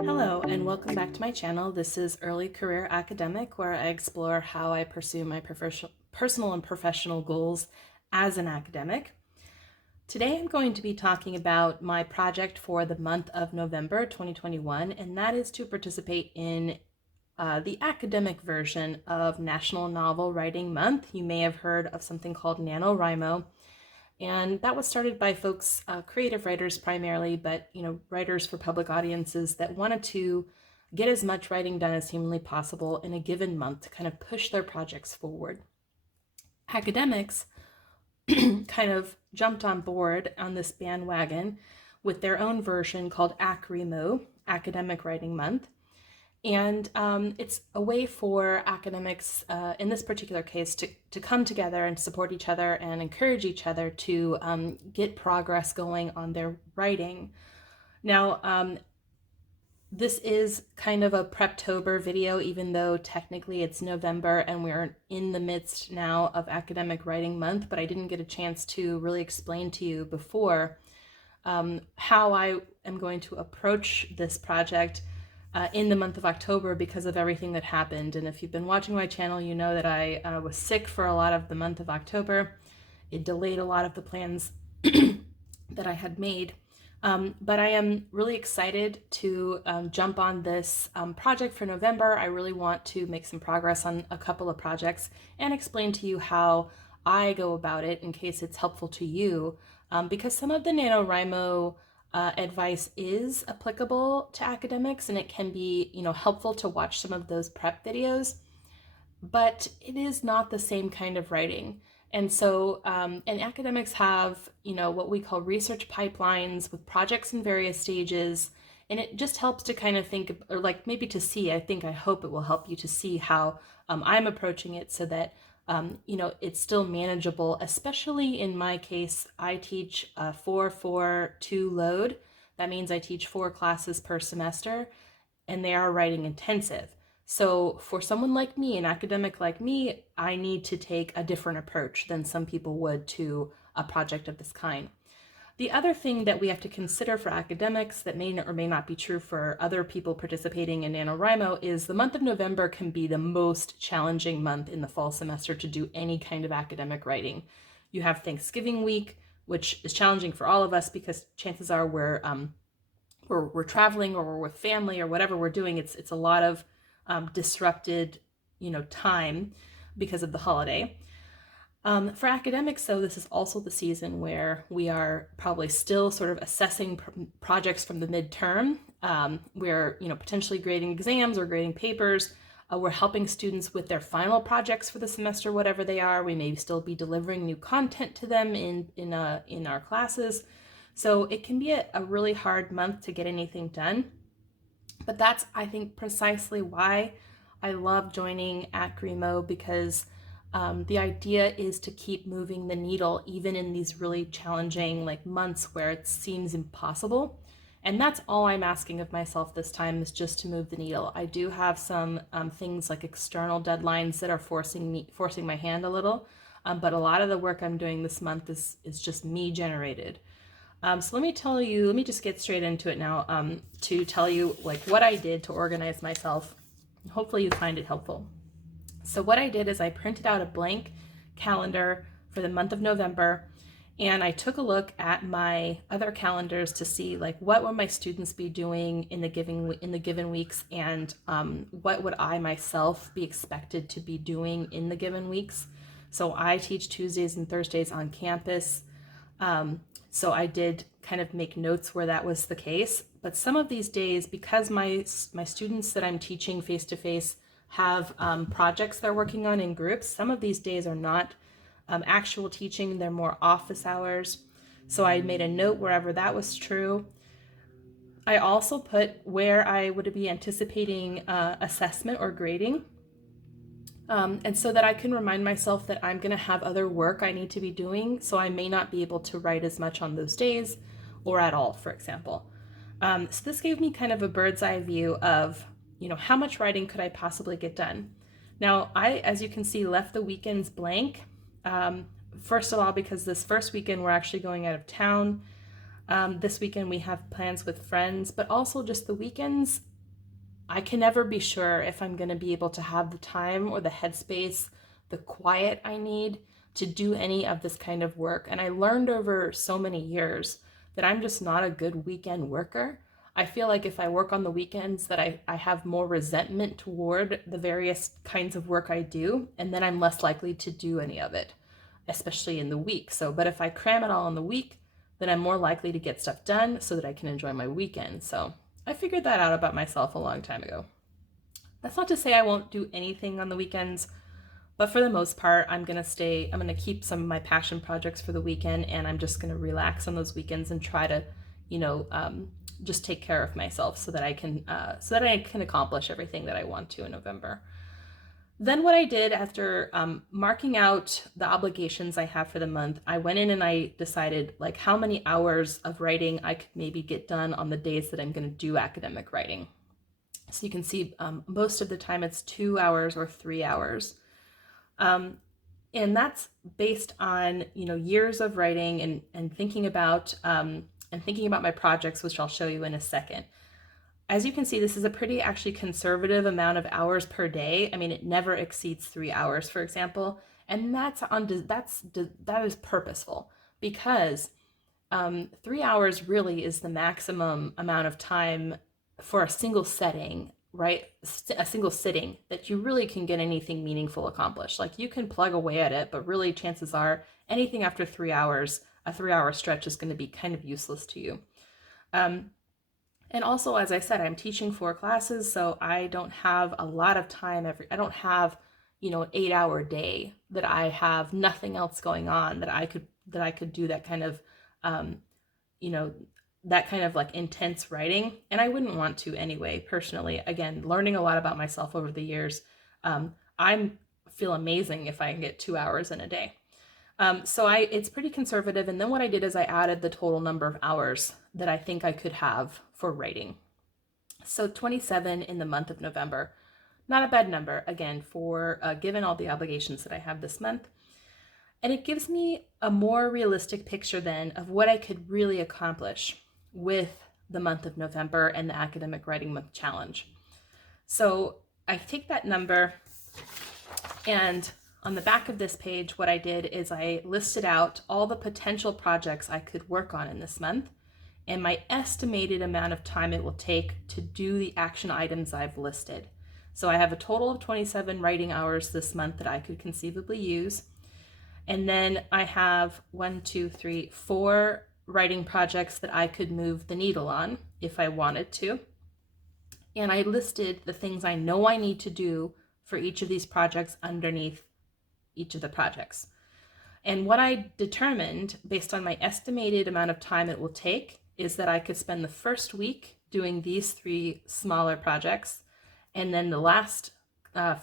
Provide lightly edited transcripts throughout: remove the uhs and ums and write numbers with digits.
Hello and welcome back to my channel. This is Early Career Academic, where I explore how I pursue my personal and professional goals as an academic. Today I'm going to be talking about my project for the month of November 2021, and that is to participate in the academic version of National Novel Writing Month. You may have heard of something called NaNoWriMo. And that was started by folks, creative writers primarily, but writers for public audiences that wanted to get as much writing done as humanly possible in a given month to kind of push their projects forward. Academics kind of jumped on board on this bandwagon with their own version called ACWRIMO, Academic Writing Month. And it's a way for academics, in this particular case, to come together and support each other and encourage each other to get progress going on their writing. Now, this is kind of a Preptober video, even though technically it's November and we're in the midst now of Academic Writing Month, but I didn't get a chance to really explain to you before how I am going to approach this project in the month of October because of everything that happened. And if you've been watching my channel, you know that I was sick for a lot of the month of October. It delayed a lot of the plans that I had made. But I am really excited to jump on this project for November. I really want to make some progress on a couple of projects and explain to you how I go about it in case it's helpful to you, because some of the NaNoWriMo advice is applicable to academics, and it can be, helpful to watch some of those prep videos, but it is not the same kind of writing. And so, and academics have, what we call research pipelines with projects in various stages, and it just helps to kind of think, or like maybe to see, I hope it will help you to see how I'm approaching it so that it's still manageable. Especially in my case, I teach a 4-4-2 load. That means I teach 4 classes per semester, and they are writing intensive. So for someone like me, an academic like me, I need to take a different approach than some people would to a project of this kind. The other thing that we have to consider for academics that may or may not be true for other people participating in NaNoWriMo is the month of November can be the most challenging month in the fall semester to do any kind of academic writing. You have Thanksgiving week, which is challenging for all of us because chances are we're traveling or we're with family or whatever we're doing. It's a lot of disrupted, time because of the holiday. For academics, though, this is also the season where we are probably still sort of assessing projects from the midterm. We're, potentially grading exams or grading papers. We're helping students with their final projects for the semester, whatever they are. We may still be delivering new content to them in our classes. So it can be a really hard month to get anything done. But that's, I think, precisely why I love joining ACWRIMO, because the idea is to keep moving the needle even in these really challenging months where it seems impossible. And that's all I'm asking of myself this time, is just to move the needle. I do have some things like external deadlines that are forcing my hand a little, but a lot of the work I'm doing this month is just me generated. So let me just get straight into it now, to tell you what I did to organize myself. Hopefully you find it helpful. So what I did is I printed out a blank calendar for the month of November, and I took a look at my other calendars to see what would my students be doing in the given weeks, and what would I myself be expected to be doing in the given weeks. So I teach Tuesdays and Thursdays on campus. So I did kind of make notes where that was the case. But some of these days, because my students that I'm teaching face-to-face have projects they're working on in groups, some of these days are not actual teaching, they're more office hours. So I made a note wherever that was true. I also put where I would be anticipating assessment or grading. And so that I can remind myself that I'm going to have other work I need to be doing, so I may not be able to write as much on those days or at all, for example. So this gave me kind of a bird's eye view of, how much writing could I possibly get done. Now, I, as you can see, left the weekends blank. First of all, because this first weekend we're actually going out of town. This weekend we have plans with friends, but also just the weekends. I can never be sure if I'm going to be able to have the time or the headspace, the quiet I need to do any of this kind of work. And I learned over so many years that I'm just not a good weekend worker. I feel like if I work on the weekends that I have more resentment toward the various kinds of work I do, and then I'm less likely to do any of it, especially in the week. But if I cram it all in the week, then I'm more likely to get stuff done so that I can enjoy my weekend. So I figured that out about myself a long time ago. That's not to say I won't do anything on the weekends, but for the most part, I'm going to keep some of my passion projects for the weekend, and I'm just going to relax on those weekends and try to, just take care of myself so that I can accomplish everything that I want to in November. Then what I did after marking out the obligations I have for the month, I went in and I decided like how many hours of writing I could maybe get done on the days that I'm going to do academic writing. So you can see most of the time it's 2 hours or 3 hours. And that's based on, years of writing and thinking about my projects, which I'll show you in a second. As you can see, this is a pretty actually conservative amount of hours per day. I mean, it never exceeds 3 hours, for example, and that is purposeful because 3 hours really is the maximum amount of time for a single setting, right? A single sitting that you really can get anything meaningful accomplished. Like you can plug away at it, but really chances are anything after 3 hours, a 3-hour stretch is going to be kind of useless to you. And also, as I said, I'm teaching 4 classes, so I don't have a lot of time I don't have, an 8-hour day that I have nothing else going on that I could do that kind of, that kind of like intense writing. And I wouldn't want to anyway, personally. Again, learning a lot about myself over the years. I feel amazing if I can get 2 hours in a day. It's pretty conservative. And then what I did is I added the total number of hours that I think I could have for writing. So 27 in the month of November, not a bad number, again, for given all the obligations that I have this month. And it gives me a more realistic picture then of what I could really accomplish with the month of November and the Academic Writing Month Challenge. So I take that number, and on the back of this page, what I did is I listed out all the potential projects I could work on in this month and my estimated amount of time it will take to do the action items I've listed. So I have a total of 27 writing hours this month that I could conceivably use. And then I have 4 writing projects that I could move the needle on if I wanted to. And I listed the things I know I need to do for each of these projects underneath each of the projects. And what I determined based on my estimated amount of time it will take is that I could spend the first week doing these 3 smaller projects, and then the last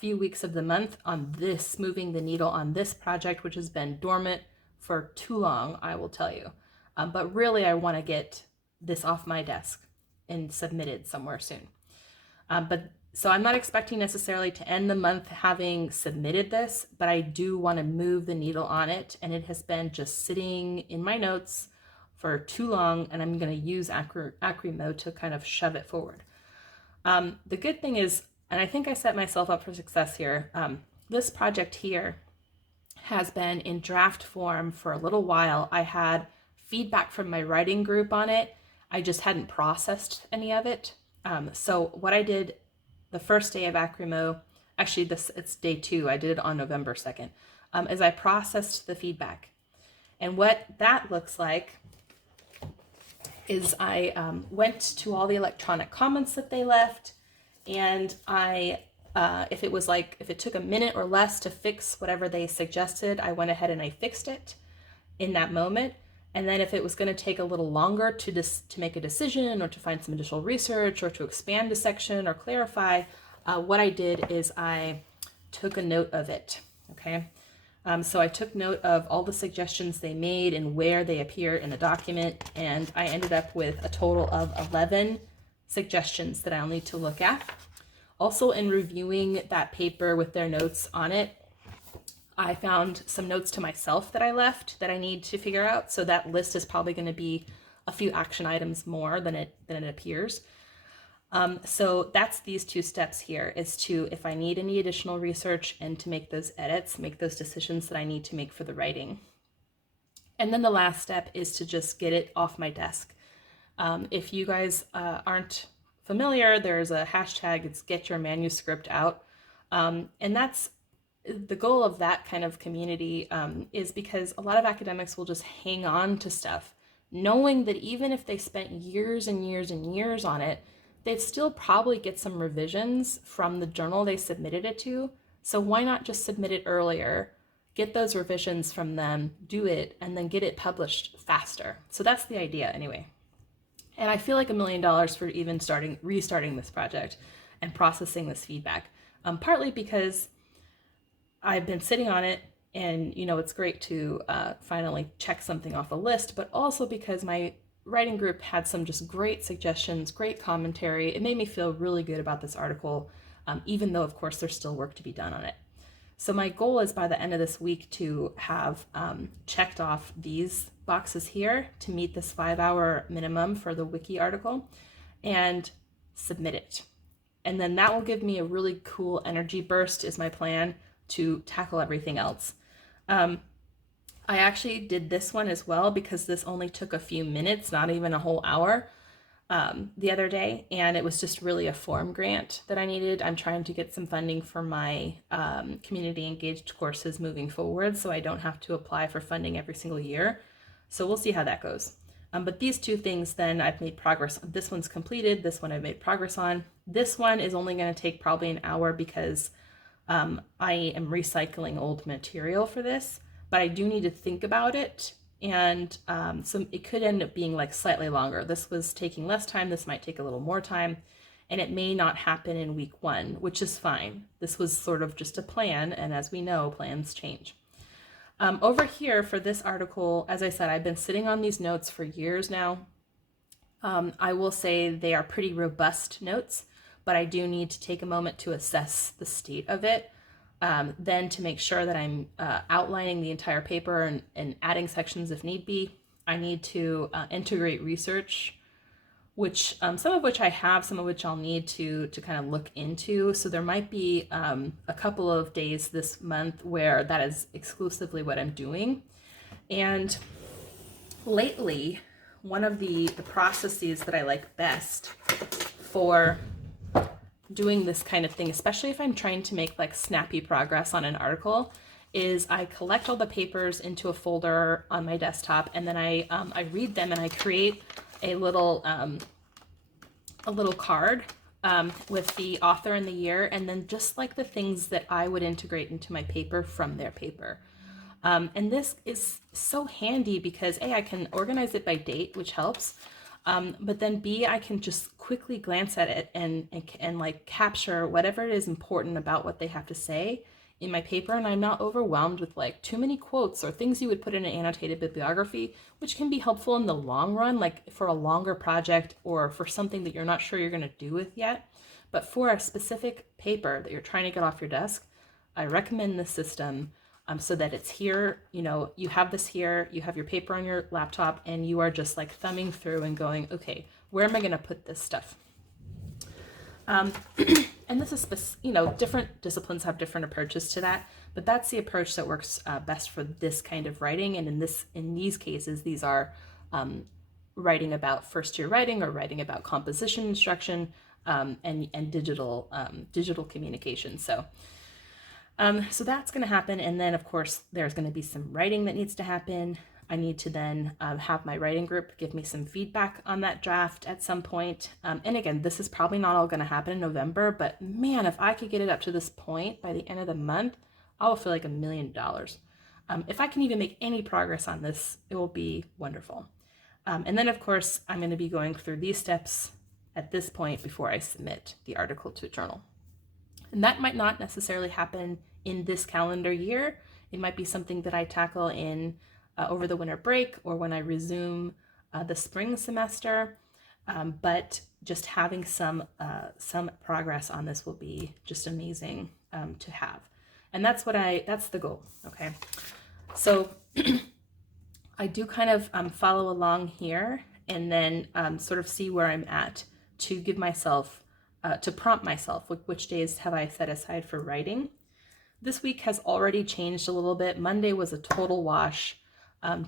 few weeks of the month on this, moving the needle on this project, which has been dormant for too long, I will tell you. But really, I want to get this off my desk and submitted somewhere soon. So I'm not expecting necessarily to end the month having submitted this, but I do want to move the needle on it. And it has been just sitting in my notes for too long, and I'm going to use Acrymo to kind of shove it forward. The good thing is, and I think I set myself up for success here, this project here has been in draft form for a little while. I had feedback from my writing group on it. I just hadn't processed any of it. So what I did the first day of Acrymo, actually it's day 2, I did it on November 2nd, is I processed the feedback. And what that looks like is I went to all the electronic comments that they left, and if it took a minute or less to fix whatever they suggested, I went ahead and I fixed it in that moment. And then if it was going to take a little longer to make a decision or to find some additional research or to expand a section or clarify, what I did is I took a note of it, okay? So I took note of all the suggestions they made and where they appear in the document, and I ended up with a total of 11 suggestions that I'll need to look at. Also, in reviewing that paper with their notes on it, I found some notes to myself that I left that I need to figure out. So that list is probably going to be a few action items more than it appears. So that's these two steps here, is to, if I need any additional research, and to make those edits, make those decisions that I need to make for the writing. And then the last step is to just get it off my desk. If you guys aren't familiar, there's a hashtag, it's Get Your Manuscript Out. And that's the goal of that kind of community, is because a lot of academics will just hang on to stuff, knowing that even if they spent years and years and years on it, they'd still probably get some revisions from the journal they submitted it to. So why not just submit it earlier, get those revisions from them, do it, and then get it published faster. So that's the idea anyway. And I feel like $1 million for even restarting this project and processing this feedback. Partly because I've been sitting on it, and it's great to finally check something off a list, but also because my writing group had some just great suggestions, great commentary. It made me feel really good about this article, even though, of course, there's still work to be done on it. So my goal is by the end of this week to have checked off these boxes here to meet this 5-hour minimum for the wiki article and submit it. And then that will give me a really cool energy burst, is my plan, to tackle everything else. I actually did this one as well because this only took a few minutes, not even a whole hour, the other day, and it was just really a form grant that I needed. I'm trying to get some funding for my community engaged courses moving forward, so I don't have to apply for funding every single year. So we'll see how that goes. But these two things, then I've made progress. This one's completed. This one I've made progress on. This one is only going to take probably an hour because I am recycling old material for this, but I do need to think about it. And so it could end up being like slightly longer. This was taking less time. This might take a little more time, and it may not happen in week 1, which is fine. This was sort of just a plan, and as we know, plans change. Over here for this article, as I said, I've been sitting on these notes for years now. I will say they are pretty robust notes, but I do need to take a moment to assess the state of it. Then to make sure that I'm outlining the entire paper and adding sections if need be. I need to integrate research, which some of which I have, some of which I'll need to kind of look into. So there might be a couple of days this month where that is exclusively what I'm doing. And lately, one of the processes that I like best for doing this kind of thing, especially if I'm trying to make like snappy progress on an article, is I collect all the papers into a folder on my desktop, and then I read them, and I create a little card with the author and the year, and then just like the things that I would integrate into my paper from their paper. And this is so handy because A, I can organize it by date, which helps. But then B, I can just quickly glance at it and like capture whatever it is important about what they have to say in my paper, and I'm not overwhelmed with like too many quotes or things you would put in an annotated bibliography, which can be helpful in the long run, like for a longer project or for something that you're not sure you're going to do with yet. But for a specific paper that you're trying to get off your desk, I recommend this system. So that it's here, you have this here, you have your paper on your laptop, and you are just like thumbing through and going, okay, where am I going to put this stuff? And this is, different disciplines have different approaches to that, but that's the approach that works best for this kind of writing. And in these cases, these are writing about first-year writing or writing about composition instruction and digital communication. So that's going to happen. And then, of course, there's going to be some writing that needs to happen. I need to then have my writing group give me some feedback on that draft at some point. And again, this is probably not all going to happen in November, but man, if I could get it up to this point by the end of the month, I will feel like $1 million. If I can even make any progress on this, it will be wonderful. And then, of course, I'm going to be going through these steps at this point before I submit the article to a journal. And that might not necessarily happen in this calendar year. It might be something that I tackle in over the winter break or when I resume the spring semester. But just having some progress on this will be just amazing to have. And that's the goal. Okay. So I do kind of follow along here and then sort of see where I'm at to give myself, to prompt myself, which days have I set aside for writing. This week has already changed a little bit. Monday was a total wash.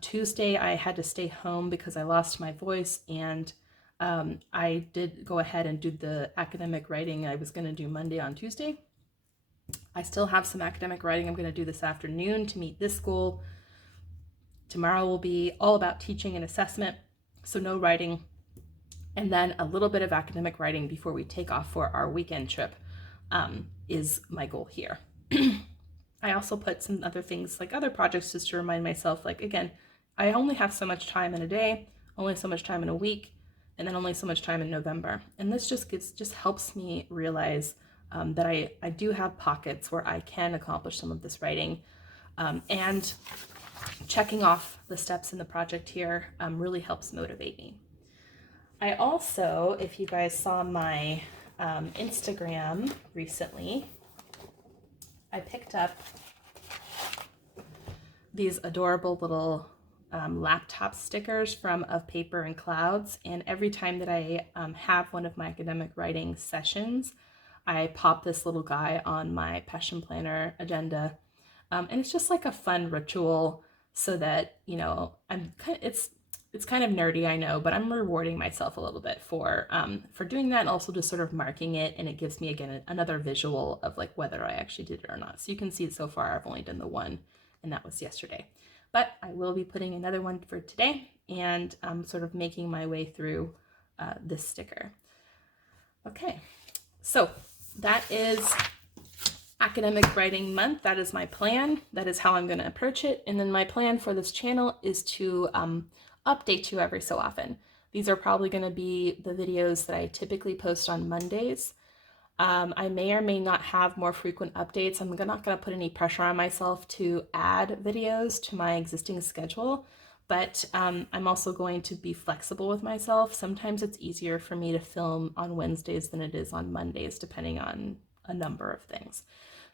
Tuesday I had to stay home because I lost my voice, and I did go ahead and do the academic writing I was going to do Monday on Tuesday. I still have some academic writing I'm going to do this afternoon to meet this goal. Tomorrow will be all about teaching and assessment, so no writing, and then a little bit of academic writing before we take off for our weekend trip is my goal here. I also put some other things, like other projects, just to remind myself, like, again, I only have so much time in a day, only so much time in a week, and then only so much time in November. And this just helps me realize that I do have pockets where I can accomplish some of this writing, and checking off the steps in the project here really helps motivate me. I also, if you guys saw my Instagram recently, I picked up these adorable little laptop stickers from Of Paper and Clouds, and every time that I have one of my academic writing sessions, I pop this little guy on my Passion Planner agenda, and it's just like a fun ritual, so that, you know, it's kind of nerdy, I know, but I'm rewarding myself a little bit for doing that, and also just sort of marking it, and it gives me, again, another visual of like whether I actually did it or not. So you can see it so far, I've only done the one, and that was yesterday. But I will be putting another one for today, and sort of making my way through this sticker. Okay, so that is Academic Writing Month. That is my plan. That is how I'm going to approach it. And then my plan for this channel is to update you every so often. These are probably going to be the videos that I typically post on Mondays. I may or may not have more frequent updates. I'm not going to put any pressure on myself to add videos to my existing schedule, but I'm also going to be flexible with myself. Sometimes it's easier for me to film on Wednesdays than it is on Mondays, depending on a number of things.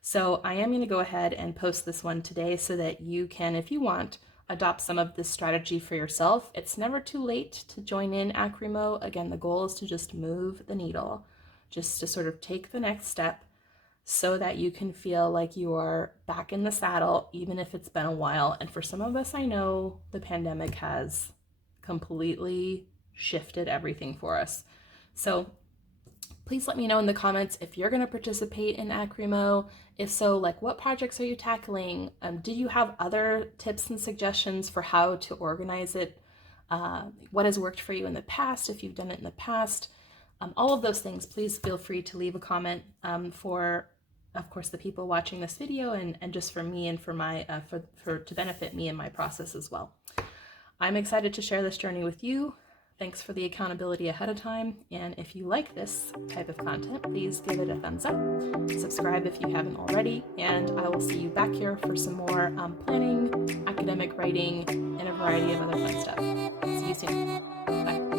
So I am going to go ahead and post this one today so that you can, if you want, adopt some of this strategy for yourself. It's never too late to join in Acrymo. Again, the goal is to just move the needle, just to sort of take the next step so that you can feel like you are back in the saddle, even if it's been a while. And for some of us, I know the pandemic has completely shifted everything for us. So please let me know in the comments if you're going to participate in Acrymo. If so, like, what projects are you tackling? Do you have other tips and suggestions for how to organize it? What has worked for you in the past, if you've done it in the past? All of those things, please feel free to leave a comment for, of course, the people watching this video, and just for me and for my to benefit me in my process as well. I'm excited to share this journey with you. Thanks for the accountability ahead of time, and if you like this type of content, please give it a thumbs up, subscribe if you haven't already, and I will see you back here for some more planning, academic writing, and a variety of other fun stuff. See you soon. Bye.